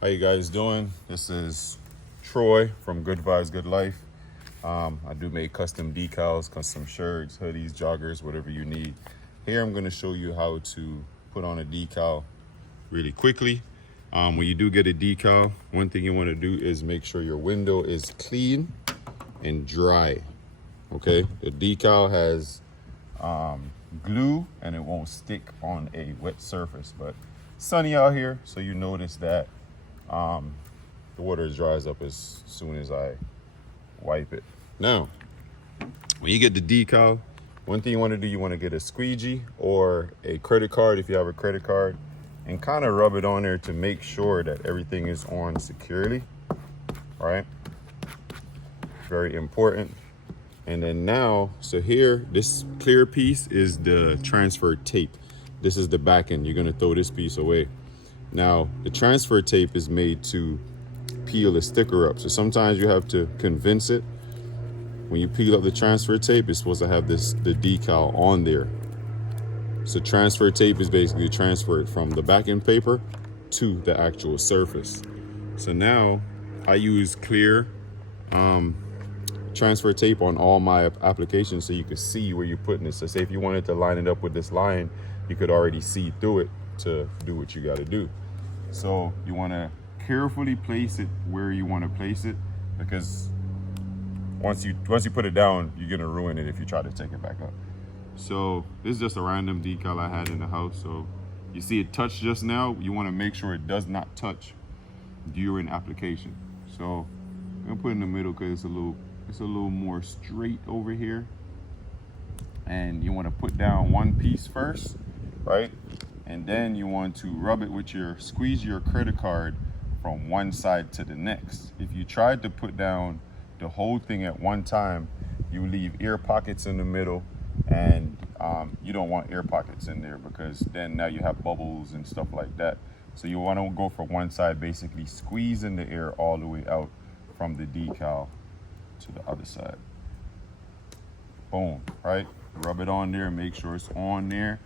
How you guys doing? This is Troy from Good Vibes, Good Life. I do make custom decals, custom shirts, hoodies, joggers, whatever you need. Here I'm going to show you how to put on a decal really quickly. When you do get a decal, one thing you want to do is make sure your window is clean and dry. Okay, the decal has glue and it won't stick on a wet surface, but sunny out here, so you notice that the water dries up as soon as I wipe it. Now, when you get the decal, one thing you want to do, you want to get a squeegee or a credit card if you have a credit card, and kind of rub it on there to make sure that everything is on securely. All right, very important. And then now, so here, this clear piece is the transfer tape. This is the back end. You're gonna throw this piece away. Now, the transfer tape is made to peel the sticker up. So sometimes you have to convince it. When you peel up the transfer tape, it's supposed to have the decal on there. So transfer tape is basically transferred from the back end paper to the actual surface. So now I use clear transfer tape on all my applications so you can see where you're putting it. So say if you wanted to line it up with this line, you could already see through it to do what you got to do. So you want to carefully place it where you want to place it, because once you put it down, you're gonna ruin it if you try to take it back up. So this is just a random decal I had in the house. So you see it touched just now. You want to make sure it does not touch during application. So I'm gonna put it in the middle because it's a little more straight over here. And you want to put down one piece first, right? And then you want to rub it with squeeze your credit card from one side to the next. If you tried to put down the whole thing at one time, you leave air pockets in the middle, and you don't want air pockets in there because then now you have bubbles and stuff like that. So you want to go for one side, basically squeezing the air all the way out from the decal to the other side. Boom, right? Rub it on there, make sure it's on there.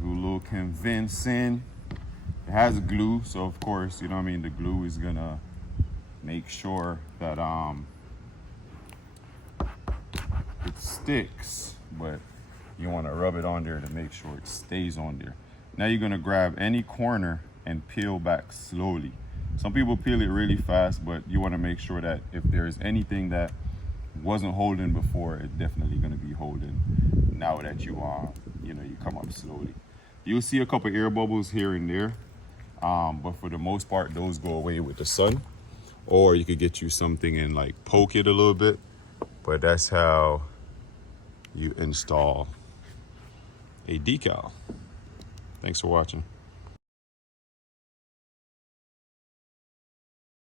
Do a little convincing. It has glue, so of course, you know what I mean, the glue is gonna make sure that it sticks, but you want to rub it on there to make sure it stays on there. Now you're gonna grab any corner and peel back slowly. Some people peel it really fast, but you want to make sure that if there's anything that wasn't holding before, it's definitely going to be holding now that you come up slowly. You'll see a couple air bubbles here and there, but for the most part, those go away with the sun. Or you could get you something and like poke it a little bit, but that's how you install a decal. Thanks for watching.